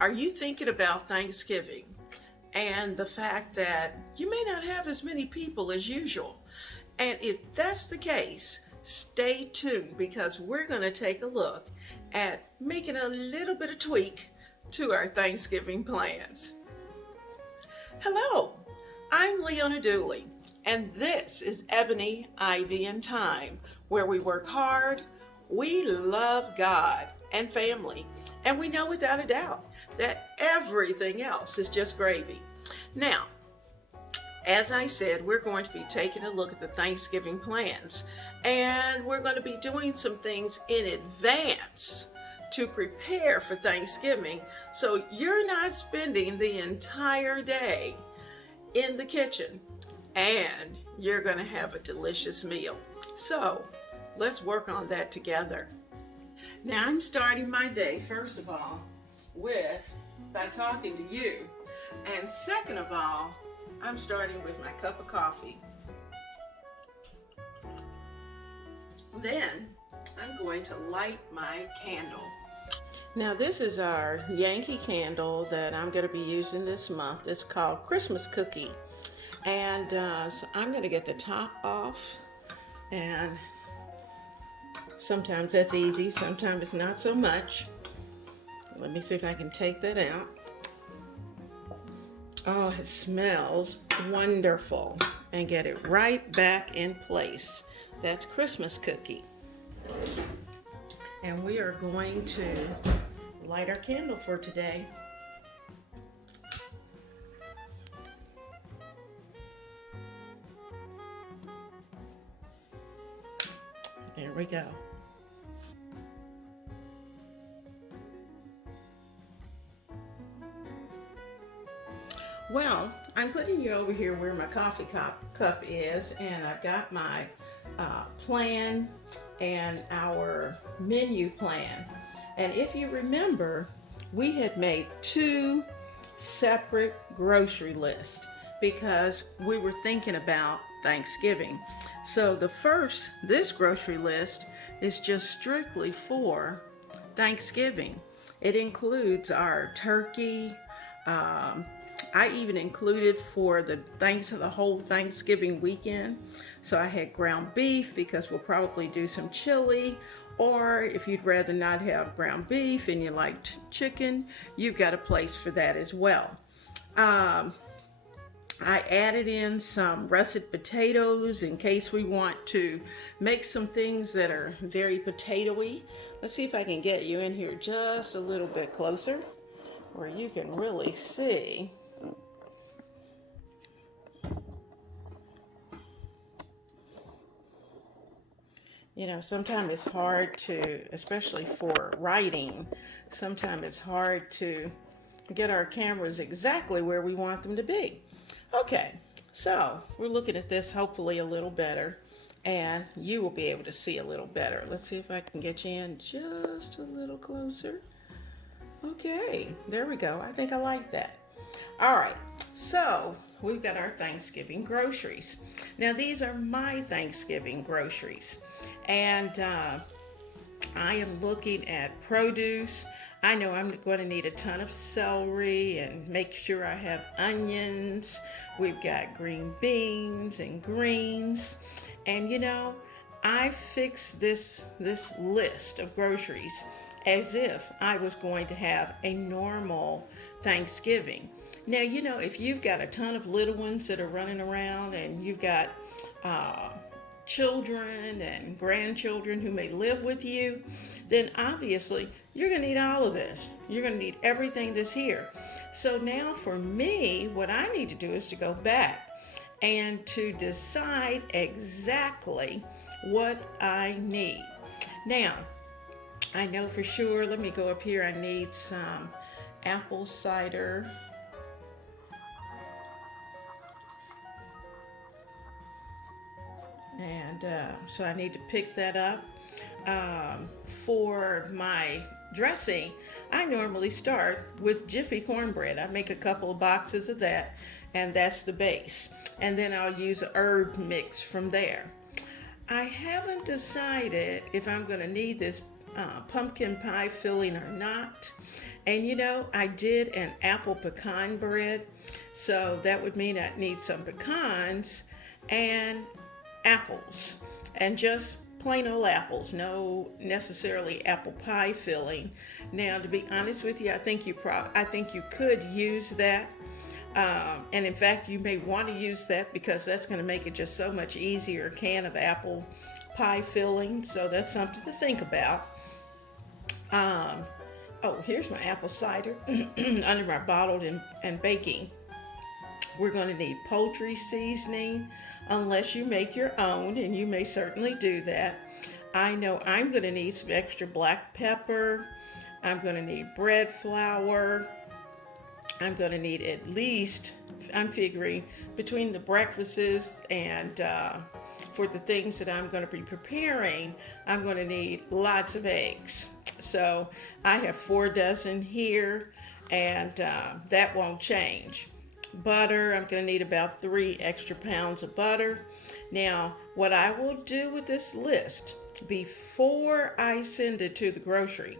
Are you thinking about Thanksgiving and the fact that you may not have as many people as usual? And if that's the case, stay tuned because we're going to take a look at making a little bit of tweak to our Thanksgiving plans. Hello, I'm Leona Dooley, and this is Ebony, Ivy, and Time, where we work hard, we love God and family, and we know without a doubt that everything else is just gravy. Now, as I said, we're going to be taking a look at the Thanksgiving plans, and we're going to be doing some things in advance to prepare for Thanksgiving so you're not spending the entire day in the kitchen and you're going to have a delicious meal. So let's work on that together. Now, I'm starting my day, first of all, with by talking to you. And second of all, I'm starting with my cup of coffee. Then I'm going to light my candle. Now, this is our Yankee candle that I'm going to be using this month. It's called Christmas Cookie. And so I'm going to get the top off. And sometimes that's easy, sometimes it's not so much. Let me see if I can take that out. Oh, it smells wonderful. And get it right back in place. That's Christmas Cookie. And we are going to light our candle for today. There we go. Well, I'm putting you over here where my coffee cup is, and I've got my plan and our menu plan. And if you remember, we had made two separate grocery lists because we were thinking about Thanksgiving. So this grocery list is just strictly for Thanksgiving. It includes our turkey. I even included for the whole Thanksgiving weekend. So I had ground beef because we'll probably do some chili. Or if you'd rather not have ground beef and you like chicken, you've got a place for that as well. I added in some russet potatoes in case we want to make some things that are very potatoy. Let's see if I can get you in here just a little bit closer where you can really see. You know, sometimes it's hard to, especially for writing, sometimes it's hard to get our cameras exactly where we want them to be. Okay, so we're looking at this hopefully a little better, and you will be able to see a little better. Let's see if I can get you in just a little closer. Okay, there we go. I think I like that. All right, so we've got our Thanksgiving groceries. Now, these are my Thanksgiving groceries, and I am looking at produce. I know I'm going to need a ton of celery and make sure I have onions. We've got green beans and greens. And you know, I fixed this list of groceries as if I was going to have a normal Thanksgiving. Now, you know, if you've got a ton of little ones that are running around and you've got children and grandchildren who may live with you, then obviously you're going to need all of this. You're going to need everything that's here. So now for me, what I need to do is to go back and to decide exactly what I need. Now, I know for sure, let me go up here, I need some apple cider. And so I need to pick that up. For my dressing, I normally start with Jiffy cornbread. I make a couple of boxes of that, and that's the base. And then I'll use a herb mix from there. I haven't decided if I'm going to need this pumpkin pie filling or not. And you know, I did an apple pecan bread, so that would mean I'd need some pecans and apples, and just plain old apples, no necessarily apple pie filling. Now, to be honest with you, I think you could use that. And in fact, you may want to use that because that's going to make it just so much easier. A can of apple pie filling, so that's something to think about. Um, oh, here's my apple cider under my bottled and baking. We're going to need poultry seasoning, unless you make your own, and you may certainly do that. I know I'm going to need some extra black pepper. I'm going to need bread flour. I'm going to need at least, I'm figuring, between the breakfasts and for the things that I'm going to be preparing, I'm going to need lots of eggs. So I have 4 dozen here, and that won't change. Butter, I'm going to need about 3 extra pounds of butter. Now, what I will do with this list before I send it to the grocery,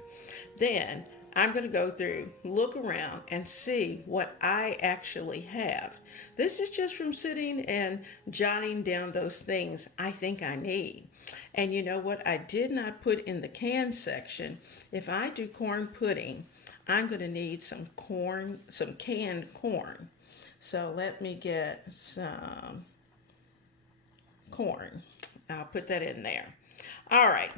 then I'm going to go through, look around, and see what I actually have. This is just from sitting and jotting down those things I think I need. And you know what? I did not put in the can section. If I do corn pudding, I'm going to need some corn, some canned corn. So let me get some corn. I'll put that in there. All right.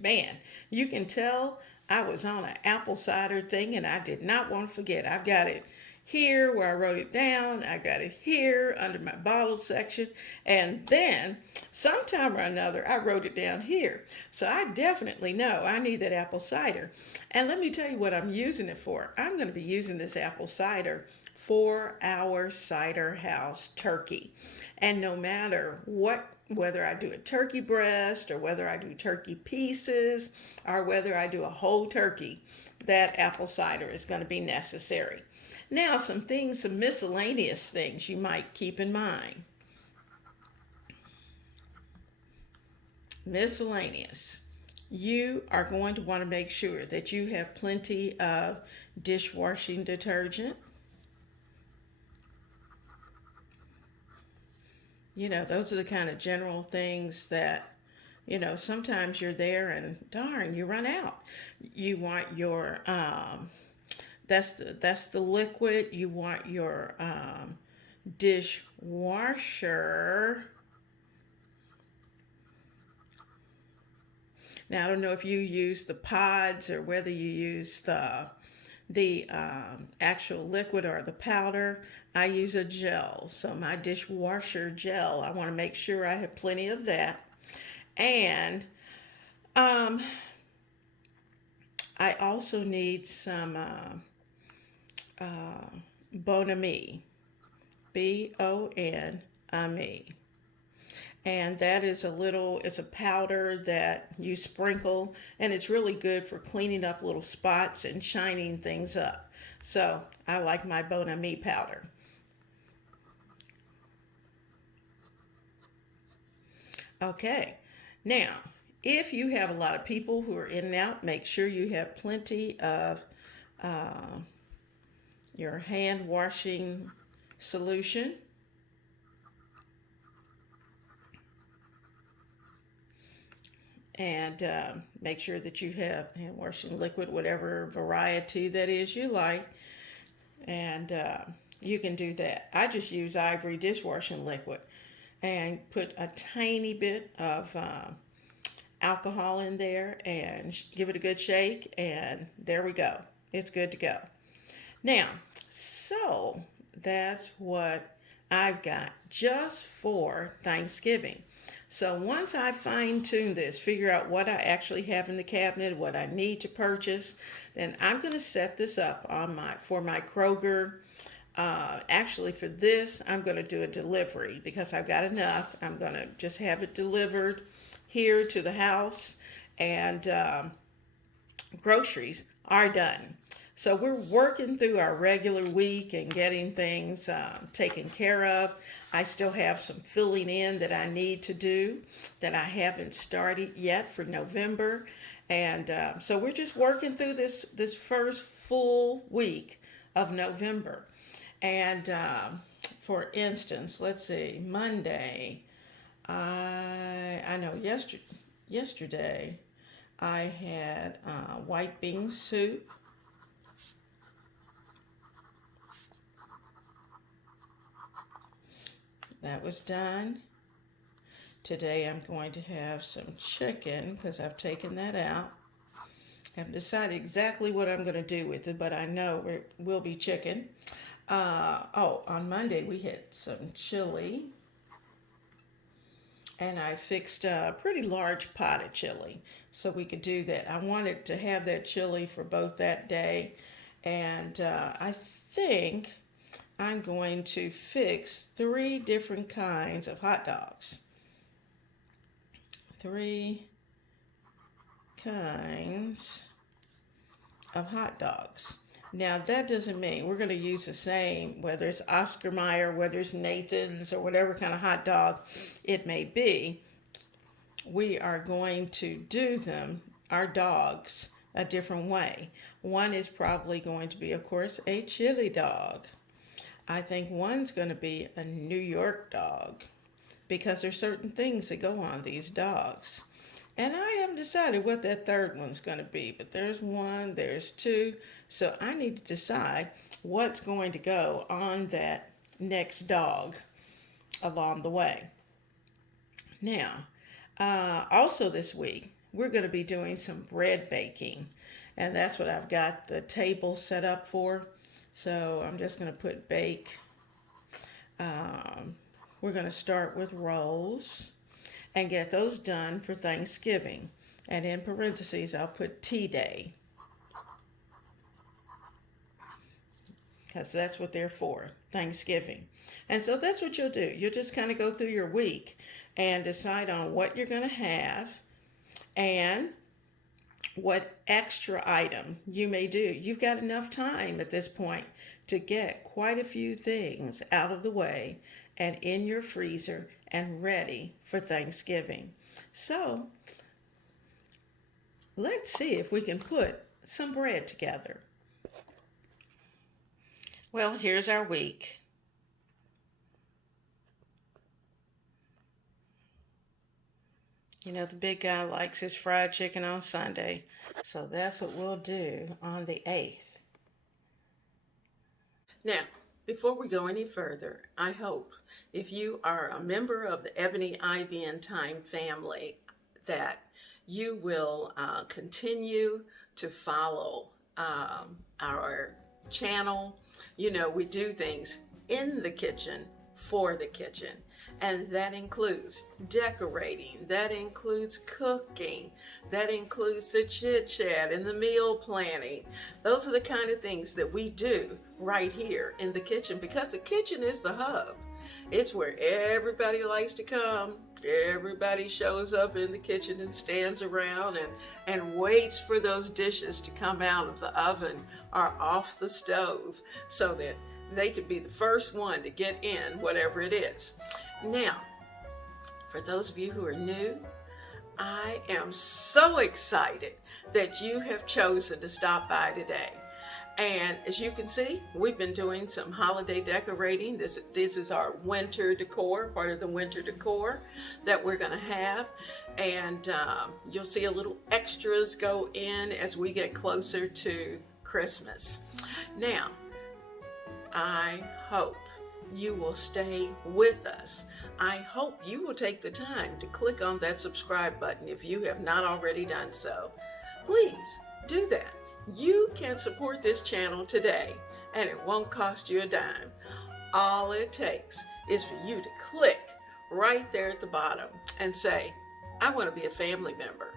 Man, you can tell I was on an apple cider thing and I did not want to forget. I've got it here where I wrote it down. I got it here under my bottle section. And then sometime or another, I wrote it down here. So I definitely know I need that apple cider. And let me tell you what I'm using it for. I'm going to be using this apple cider for our cider house turkey. And no matter what, whether I do a turkey breast or whether I do turkey pieces or whether I do a whole turkey, that apple cider is going to be necessary. Now, some miscellaneous things you might keep in mind. Miscellaneous. You are going to want to make sure that you have plenty of dishwashing detergent. You know, those are the kind of general things that, you know, sometimes you're there and darn, you run out. You want your, that's the liquid. You want your dishwasher. Now, I don't know if you use the pods or whether you use the actual liquid or the powder. I use a gel. So my dishwasher gel, I want to make sure I have plenty of that. And I also need some Bon Ami, Boname. And that is it's a powder that you sprinkle, and it's really good for cleaning up little spots and shining things up. So I like my Bon Ami powder. Okay, now if you have a lot of people who are in and out, make sure you have plenty of uh, your hand washing solution. And make sure that you have hand washing liquid, whatever variety that is you like. And you can do that. I just use Ivory dishwashing liquid and put a tiny bit of alcohol in there and give it a good shake, and there we go. It's good to go. Now, so that's what I've got just for Thanksgiving. So once I fine tune this, figure out what I actually have in the cabinet, what I need to purchase, then I'm going to set this up for my Kroger. Actually, for this, I'm going to do a delivery because I've got enough. I'm going to just have it delivered here to the house, and groceries are done. So we're working through our regular week and getting things taken care of. I still have some filling in that I need to do that I haven't started yet for November. And so we're just working through this first full week of November. And for instance, let's see, Monday, I know yesterday I had white bean soup. That was done. Today I'm going to have some chicken because I've taken that out. I haven't decided exactly what I'm going to do with it, but I know it will be chicken. On Monday we had some chili, and I fixed a pretty large pot of chili so we could do that. I wanted to have that chili for both that day, and I think I'm going to fix 3 different kinds of hot dogs. 3 kinds of hot dogs. Now, that doesn't mean we're going to use the same, whether it's Oscar Mayer, whether it's Nathan's, or whatever kind of hot dog it may be. We are going to do them, our dogs, a different way. One is probably going to be, of course, a chili dog. I think one's going to be a New York dog because there's certain things that go on these dogs. And I haven't decided what that third one's going to be, but there's 1, there's 2. So I need to decide what's going to go on that next dog along the way. Now, also this week, we're going to be doing some bread baking. And that's what I've got the table set up for. So I'm just going to put bake. We're going to start with rolls and get those done for Thanksgiving. And in parentheses, I'll put Tea Day, because that's what they're for, Thanksgiving. And so that's what you'll do. You'll just kind of go through your week and decide on what you're going to have and what extra item you may do. You've got enough time at this point to get quite a few things out of the way and in your freezer and ready for Thanksgiving. So let's see if we can put some bread together. Well, here's our week. You know, the big guy likes his fried chicken on Sunday, so that's what we'll do on the 8th. Now, before we go any further, I hope if you are a member of the Ebony Ivy and Time family that you will continue to follow our channel. You know, we do things in the kitchen for the kitchen. And that includes decorating, that includes cooking, that includes the chit chat and the meal planning. Those are the kind of things that we do right here in the kitchen, because the kitchen is the hub. It's where everybody likes to come. Everybody shows up in the kitchen and stands around and waits for those dishes to come out of the oven or off the stove so that they can be the first one to get in whatever it is. Now, for those of you who are new, I am so excited that you have chosen to stop by today. And as you can see, we've been doing some holiday decorating. This is our winter decor, part of the winter decor that we're going to have. And you'll see a little extras go in as we get closer to Christmas. Now, I hope you will stay with us. I hope you will take the time to click on that subscribe button if you have not already done so. Please do that. You can support this channel today and it won't cost you a dime. All it takes is for you to click right there at the bottom and say, I want to be a family member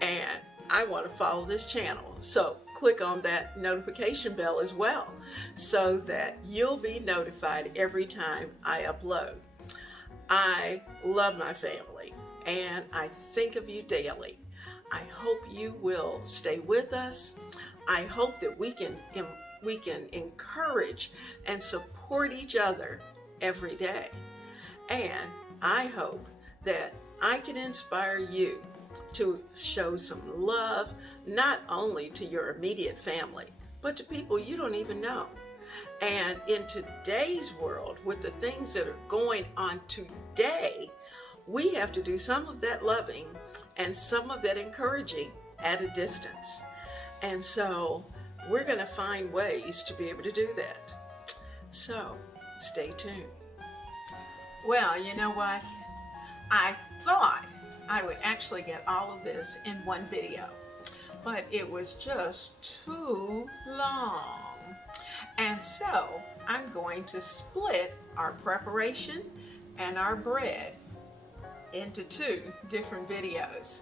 and I want to follow this channel. So click on that notification bell as well so that you'll be notified every time I upload. I love my family and I think of you daily. I hope you will stay with us. I hope that we can encourage and support each other every day. And I hope that I can inspire you to show some love, not only to your immediate family, but to people you don't even know. And in today's world, with the things that are going on today, we have to do some of that loving and some of that encouraging at a distance. And so we're going to find ways to be able to do that. So stay tuned. Well, you know what? I thought I would actually get all of this in one video, but it was just too long. And so I'm going to split our preparation and our bread into two different videos.